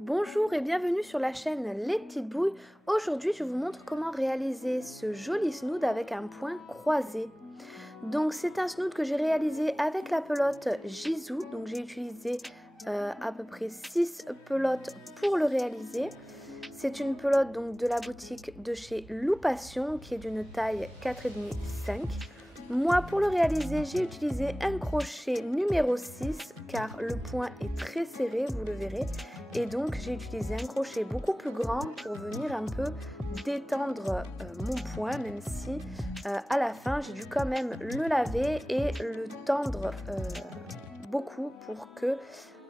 Bonjour et bienvenue sur la chaîne Les Petites Bouilles. Aujourd'hui, je vous montre comment réaliser ce joli snood avec un point croisé. Donc, c'est un snood que j'ai réalisé avec la pelote Gisou. Donc, j'ai utilisé à peu près 6 pelotes pour le réaliser. C'est une pelote donc de la boutique de chez Loupation qui est d'une taille 4,5-5. Moi, pour le réaliser, j'ai utilisé un crochet numéro 6 car le point est très serré, vous le verrez. Et donc, j'ai utilisé un crochet beaucoup plus grand pour venir un peu détendre mon point, même si à la fin, j'ai dû quand même le laver et le tendre beaucoup pour que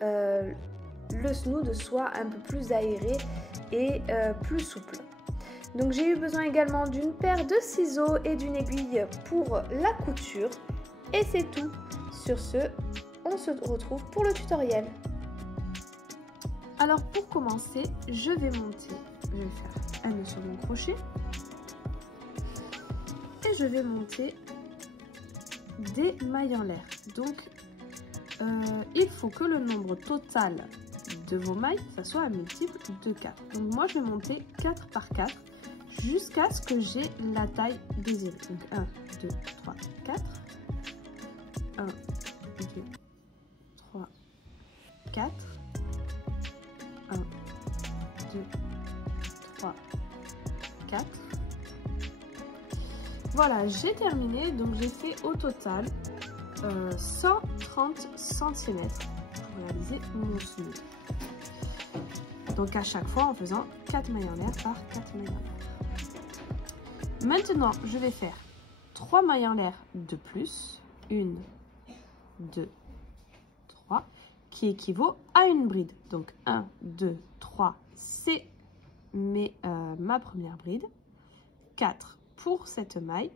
le snood soit un peu plus aéré et plus souple. Donc j'ai eu besoin également d'une paire de ciseaux et d'une aiguille pour la couture. Et c'est tout. Sur ce, on se retrouve pour le tutoriel. Alors pour commencer, je vais faire un nœud sur mon crochet. Et je vais monter des mailles en l'air. Donc il faut que le nombre total de vos mailles, ça soit un multiple de 4. Donc moi je vais monter 4 par 4 jusqu'à ce que j'ai la taille désirée. Donc 1, 2, 3, 4. 1, 2, 3, 4. 1, 2, 3, 4. Voilà, j'ai terminé. Donc j'ai fait au total 130 cm pour réaliser mon snood. Donc à chaque fois en faisant 4 mailles en l'air par 4 mailles en l'air. Maintenant, je vais faire 3 mailles en l'air de plus. 1, 2, 3, qui équivaut à une bride. Donc 1, 2, 3, c'est ma première bride. 4 pour cette maille.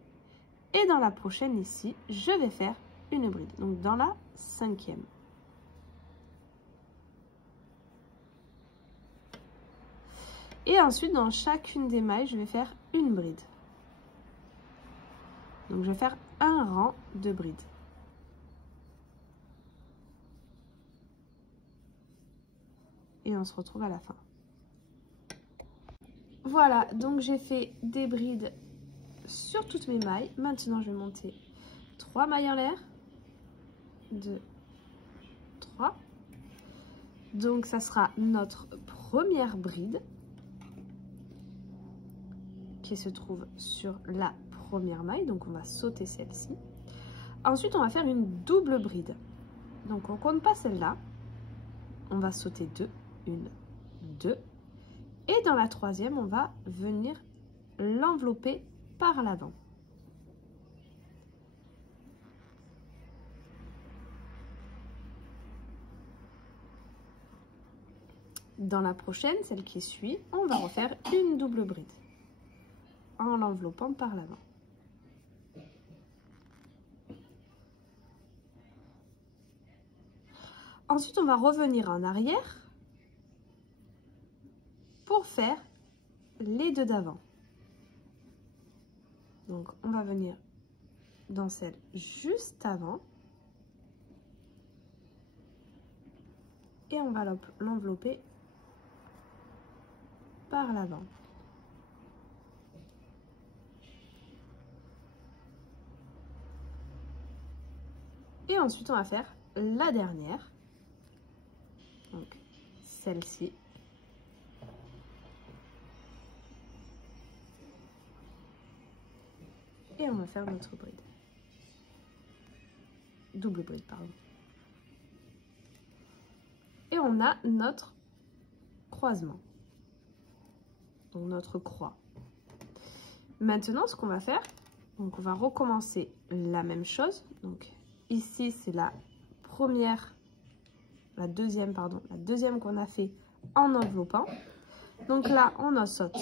Et dans la prochaine ici, je vais faire une bride. Donc dans la 5e. Et ensuite, dans chacune des mailles, je vais faire une bride. Donc, je vais faire un rang de brides. Et on se retrouve à la fin. Voilà, donc j'ai fait des brides sur toutes mes mailles. Maintenant, je vais monter 3 mailles en l'air. 2, 3. Donc, ça sera notre première bride qui se trouve sur la première maille. Donc, on va sauter celle-ci. Ensuite, on va faire une double bride. Donc, on ne compte pas celle-là. On va sauter 2. 1, 2. Et dans la troisième, on va venir l'envelopper par l'avant. Dans la prochaine, celle qui suit, on va refaire une double bride en l'enveloppant par l'avant. Ensuite, on va revenir en arrière pour faire les deux d'avant. Donc, on va venir dans celle juste avant et on va l'envelopper par l'avant. Et ensuite, on va faire la dernière, donc celle-ci. Et on va faire notre bride. Double bride, pardon. Et on a notre croisement. Donc notre croix. Maintenant, ce qu'on va faire, donc on va recommencer la même chose. Donc ici, c'est la deuxième qu'on a fait en enveloppant. Donc là, on en saute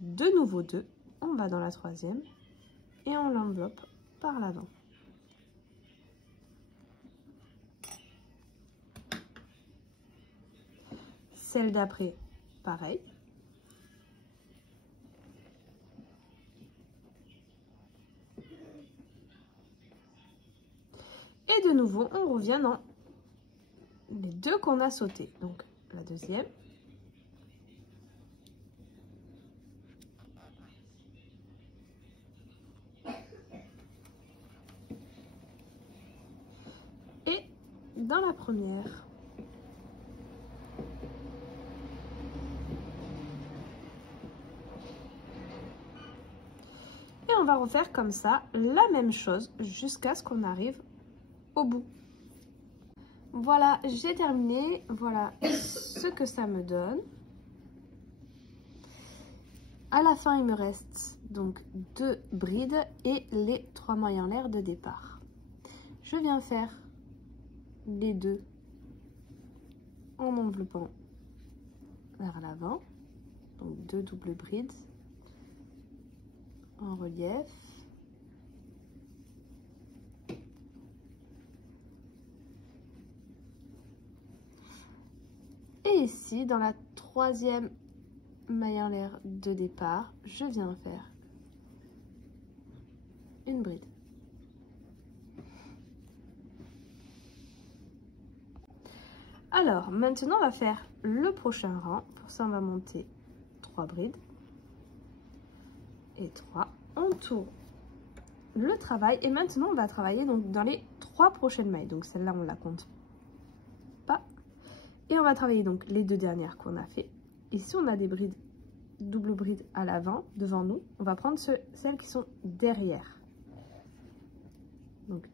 de nouveau 2. On va dans la troisième et on l'enveloppe par l'avant. Celle d'après, pareil. Et de nouveau, on revient dans les deux qu'on a sautés. Donc la deuxième dans la première. Et on va refaire comme ça la même chose jusqu'à ce qu'on arrive au bout. Voilà, j'ai terminé. Voilà ce que ça me donne. À la fin, il me reste donc 2 brides et les 3 mailles en l'air de départ. Je viens faire les 2 en enveloppant vers l'avant. Donc 2 doubles brides en relief. Et ici, dans la 3e maille en l'air de départ, je viens faire une bride. Alors, maintenant, on va faire le prochain rang. Pour ça, on va monter 3 brides et 3. On tourne le travail et maintenant, on va travailler donc dans les 3 prochaines mailles. Donc, celle-là, on ne la compte pas. Et on va travailler donc les 2 dernières qu'on a fait. Ici, on a des brides, double bride à l'avant, devant nous. On va prendre celles qui sont derrière. Donc,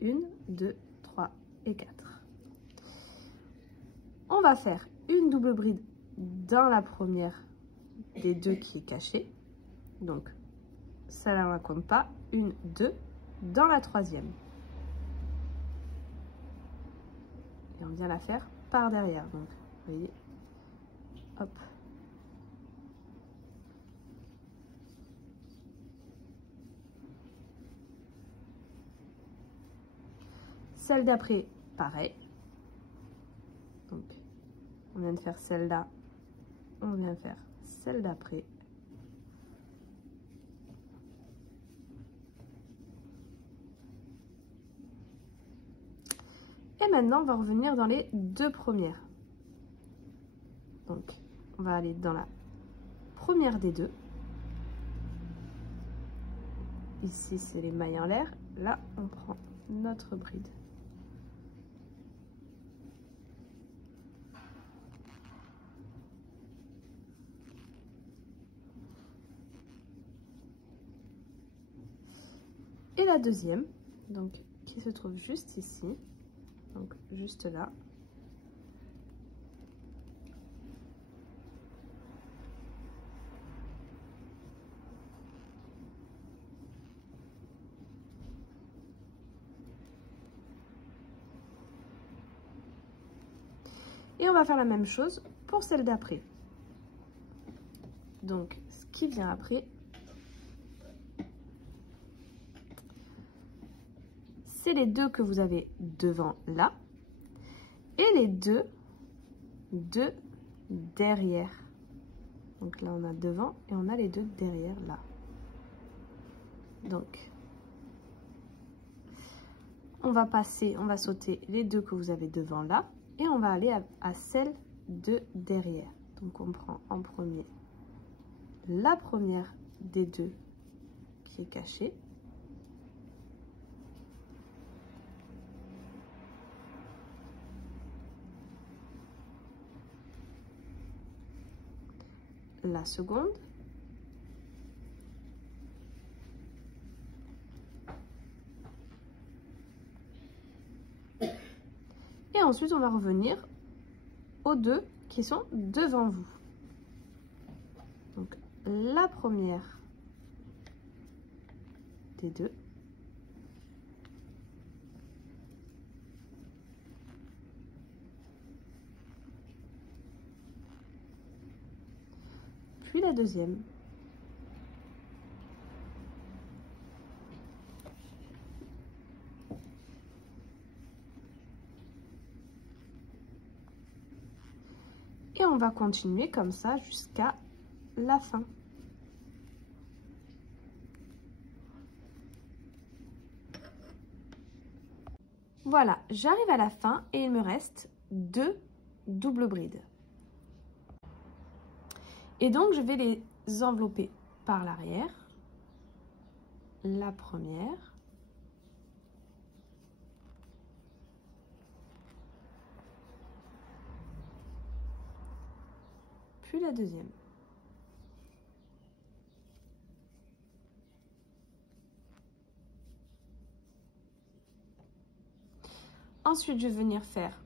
1, 2, 3 et 4. On va faire une double bride dans la première des 2 qui est cachée. Donc, celle-là, on ne la compte pas. 1, 2, dans la 3e. Et on vient la faire par derrière. Donc, vous voyez, hop. Celle d'après, pareil. Donc, on vient de faire celle-là, on vient faire celle d'après. Et maintenant, on va revenir dans les 2 premières. Donc, on va aller dans la première des 2. Ici, c'est les mailles en l'air. Là, on prend notre bride. Et la deuxième, donc qui se trouve juste ici, donc juste là. Et on va faire la même chose pour celle d'après. Donc, ce qui vient après, c'est les 2 que vous avez devant là et les 2 derrière. Donc là, on a devant et on a les 2 derrière là. Donc, on va passer, on va sauter les 2 que vous avez devant là et on va aller à celle de derrière. Donc, on prend en premier la première des 2 qui est cachée. La seconde. Et ensuite, on va revenir aux 2 qui sont devant vous. Donc, la première des 2. Puis la deuxième. Et on va continuer comme ça jusqu'à la fin. Voilà, j'arrive à la fin et il me reste 2 doubles brides. Et donc, je vais les envelopper par l'arrière. La première. puis la deuxième. Ensuite, je vais venir faire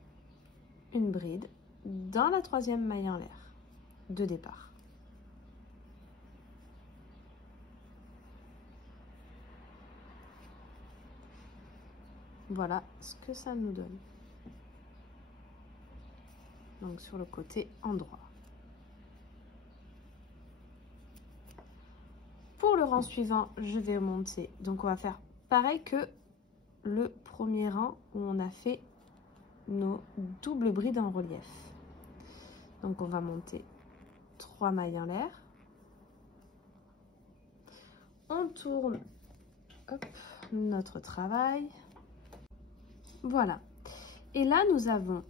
une bride dans la troisième maille en l'air de départ. Voilà ce que ça nous donne. Donc sur le côté endroit. Pour le rang suivant, je vais monter. Donc on va faire pareil que le premier rang où on a fait nos doubles brides en relief. Donc on va monter 3 mailles en l'air. On tourne hop, notre travail. Voilà. Et là, nous avons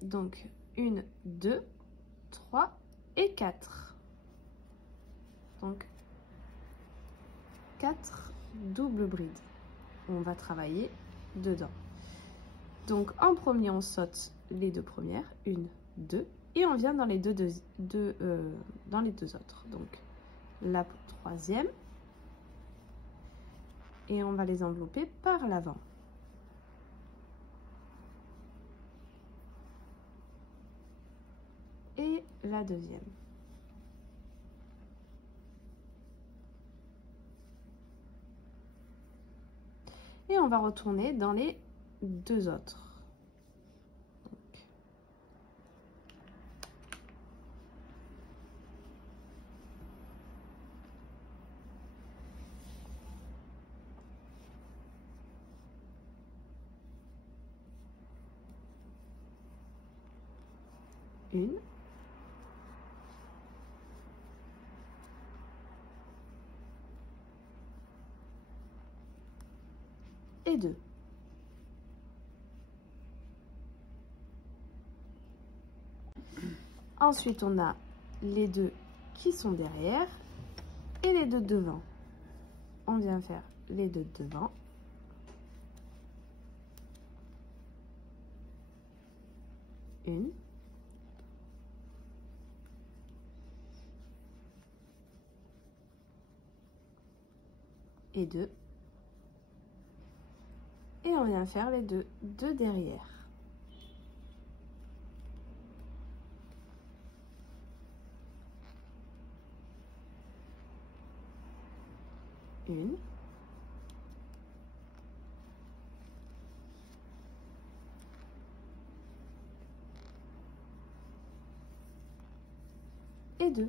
donc 1, 2, 3 et 4. Donc 4 doubles brides. On va travailler dedans. Donc en premier, on saute les deux premières, 1, 2, et on vient dans les deux autres. Donc la troisième, et on va les envelopper par l'avant. Et la deuxième. Et on va retourner dans les deux autres. Donc, une. Et 2. Ensuite, on a les deux qui sont derrière et les deux devant. On vient faire les deux devant. Une. Et 2. Et on vient faire les deux derrière. Une. Et 2.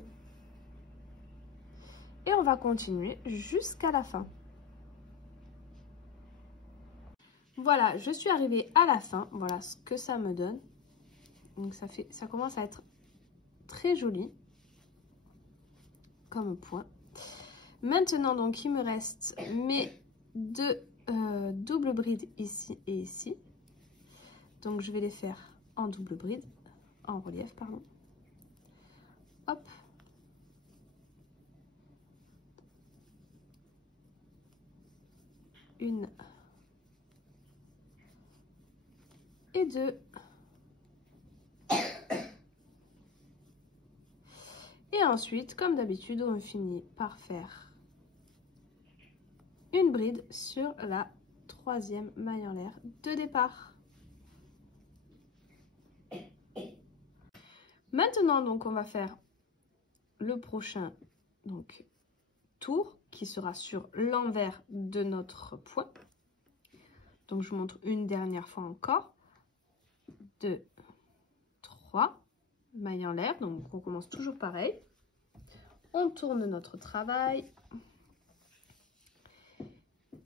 Et on va continuer jusqu'à la fin. Voilà, je suis arrivée à la fin. Voilà ce que ça me donne. Donc ça commence à être très joli comme point. Maintenant, donc, il me reste mes deux doubles brides ici et ici. Donc, je vais les faire en double bride, en relief, pardon. Hop. Une. Et 2. Et ensuite, comme d'habitude, on finit par faire une bride sur la troisième maille en l'air de départ. Maintenant, donc, on va faire le prochain tour qui sera sur l'envers de notre point. Donc, je vous montre une dernière fois encore. 2, 3, maille en l'air. Donc, on commence toujours pareil. On tourne notre travail.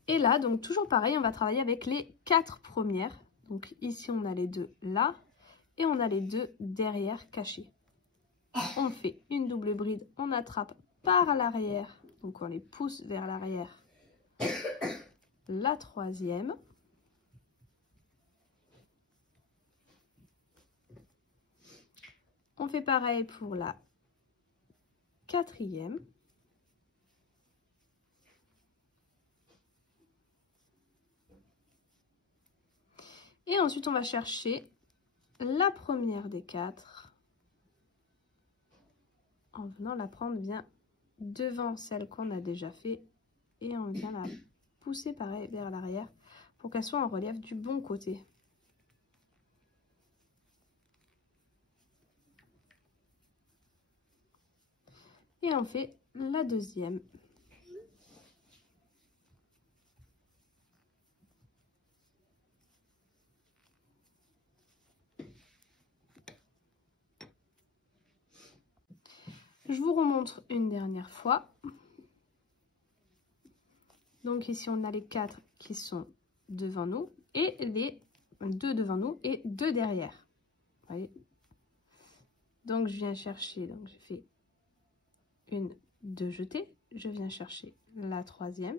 Et là, donc toujours pareil, on va travailler avec les 4 premières. Donc ici, on a les deux là et on a les deux derrière cachés. On fait une double bride, on attrape par l'arrière, donc on les pousse vers l'arrière. La troisième. On fait pareil pour la quatrième. Et ensuite, on va chercher la première des 4. en venant la prendre bien devant celle qu'on a déjà fait et on vient la pousser pareil vers l'arrière pour qu'elle soit en relief du bon côté. Et on fait la deuxième. Je vous remontre une dernière fois. Donc ici, on a les 4 qui sont devant nous et les 2 devant nous et 2 derrière. Vous voyez? Donc je viens chercher, donc j'ai fait une, 2 jetées. Je viens chercher la troisième.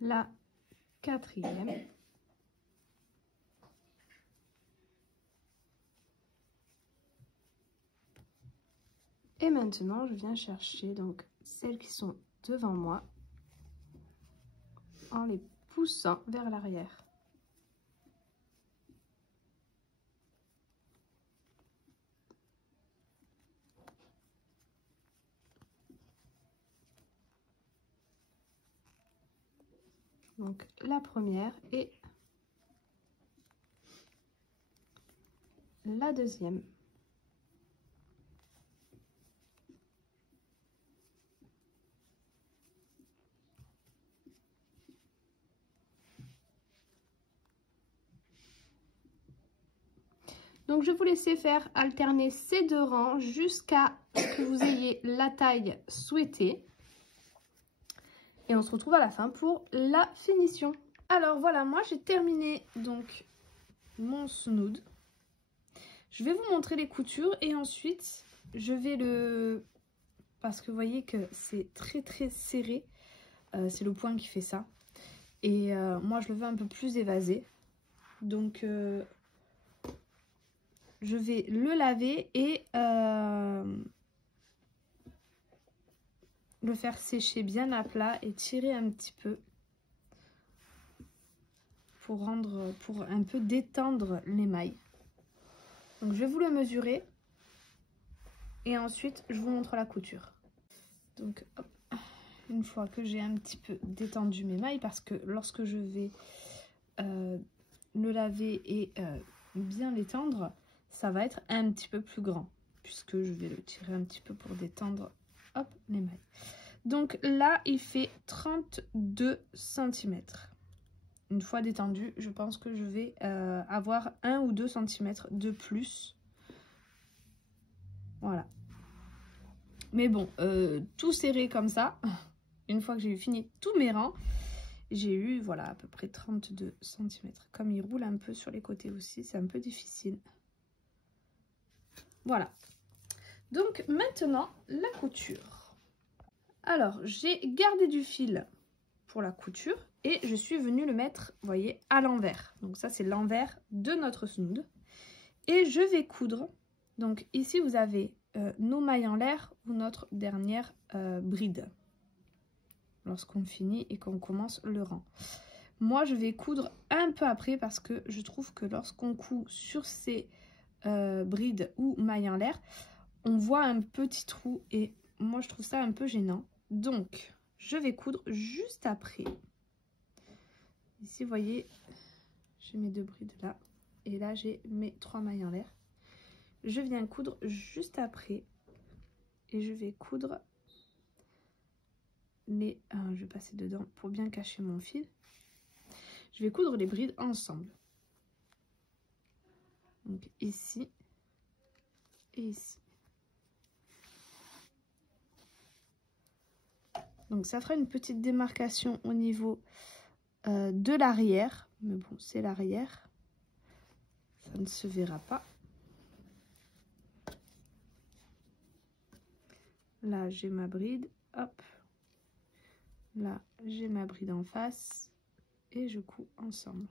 La quatrième. Et maintenant, je viens chercher donc celles qui sont devant moi en les poussant vers l'arrière. Donc la première et la deuxième. Donc je vais vous laisser faire alterner ces 2 rangs jusqu'à ce que vous ayez la taille souhaitée. Et on se retrouve à la fin pour la finition. Alors voilà, moi j'ai terminé donc mon snood. Je vais vous montrer les coutures et ensuite je vais le... Parce que vous voyez que c'est très serré. C'est le point qui fait ça. Et moi je le veux un peu plus évasé. Donc je vais le laver et le faire sécher bien à plat et tirer un petit peu pour un peu détendre l'émail. Donc je vais vous le mesurer et ensuite je vous montre la couture. Donc hop, une fois que j'ai un petit peu détendu mes mailles, parce que lorsque je vais le laver et bien l'étendre, ça va être un petit peu plus grand puisque je vais le tirer un petit peu pour détendre, hop, les mailles. Donc là il fait 32 cm. Une fois détendu, je pense que je vais avoir 1 ou 2 cm de plus. Voilà. Mais bon, tout serré comme ça, une fois que j'ai fini tous mes rangs, j'ai eu, voilà, à peu près 32 cm. Comme il roule un peu sur les côtés aussi, c'est un peu difficile. Voilà. Donc maintenant, la couture. Alors, j'ai gardé du fil pour la couture et je suis venue le mettre, vous voyez, à l'envers. Donc ça, c'est l'envers de notre snood. Et je vais coudre. Donc ici, vous avez nos mailles en l'air ou notre dernière bride. Lorsqu'on finit et qu'on commence le rang. Moi, je vais coudre un peu après parce que je trouve que lorsqu'on coud sur ces brides ou mailles en l'air, on voit un petit trou et moi, je trouve ça un peu gênant. Donc, je vais coudre juste après. Ici, vous voyez, j'ai mes 2 brides là. Et là, j'ai mes 3 mailles en l'air. Je viens coudre juste après. Et je vais coudre les... je vais passer dedans pour bien cacher mon fil. Je vais coudre les brides ensemble. Donc ici et ici. Donc ça fera une petite démarcation au niveau de l'arrière. Mais bon, c'est l'arrière. Ça ne se verra pas. Là, j'ai ma bride. Hop. Là, j'ai ma bride en face. Et je couds ensemble.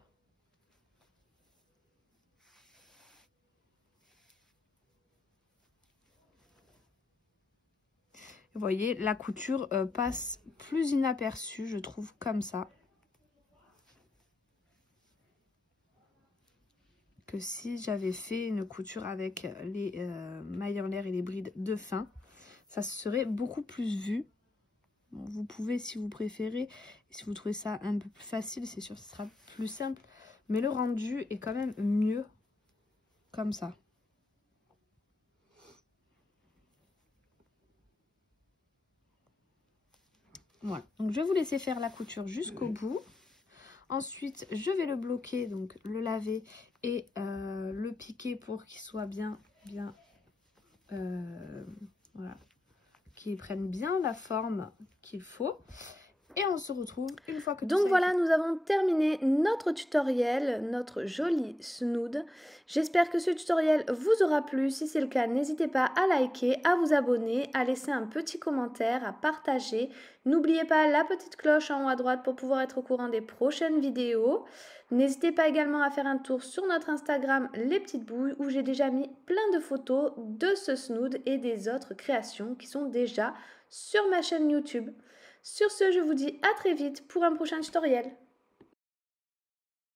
Vous voyez, la couture passe plus inaperçue, je trouve, comme ça. que si j'avais fait une couture avec les mailles en l'air et les brides de fin. Ça serait beaucoup plus vu. Bon, vous pouvez, si vous préférez, si vous trouvez ça un peu plus facile, c'est sûr que ce sera plus simple. Mais le rendu est quand même mieux comme ça. Voilà, donc je vais vous laisser faire la couture jusqu'au bout. Ensuite, je vais le bloquer, donc le laver et le piquer pour qu'il soit bien, voilà, qu'il prenne bien la forme qu'il faut. Et on se retrouve une fois que tout ça Donc voilà, nous avons terminé notre tutoriel, notre joli snood. J'espère que ce tutoriel vous aura plu. Si c'est le cas, n'hésitez pas à liker, à vous abonner, à laisser un petit commentaire, à partager. N'oubliez pas la petite cloche en haut à droite pour pouvoir être au courant des prochaines vidéos. N'hésitez pas également à faire un tour sur notre Instagram Les Petites Bouilles où j'ai déjà mis plein de photos de ce snood et des autres créations qui sont déjà sur ma chaîne YouTube. Sur ce, je vous dis à très vite pour un prochain tutoriel.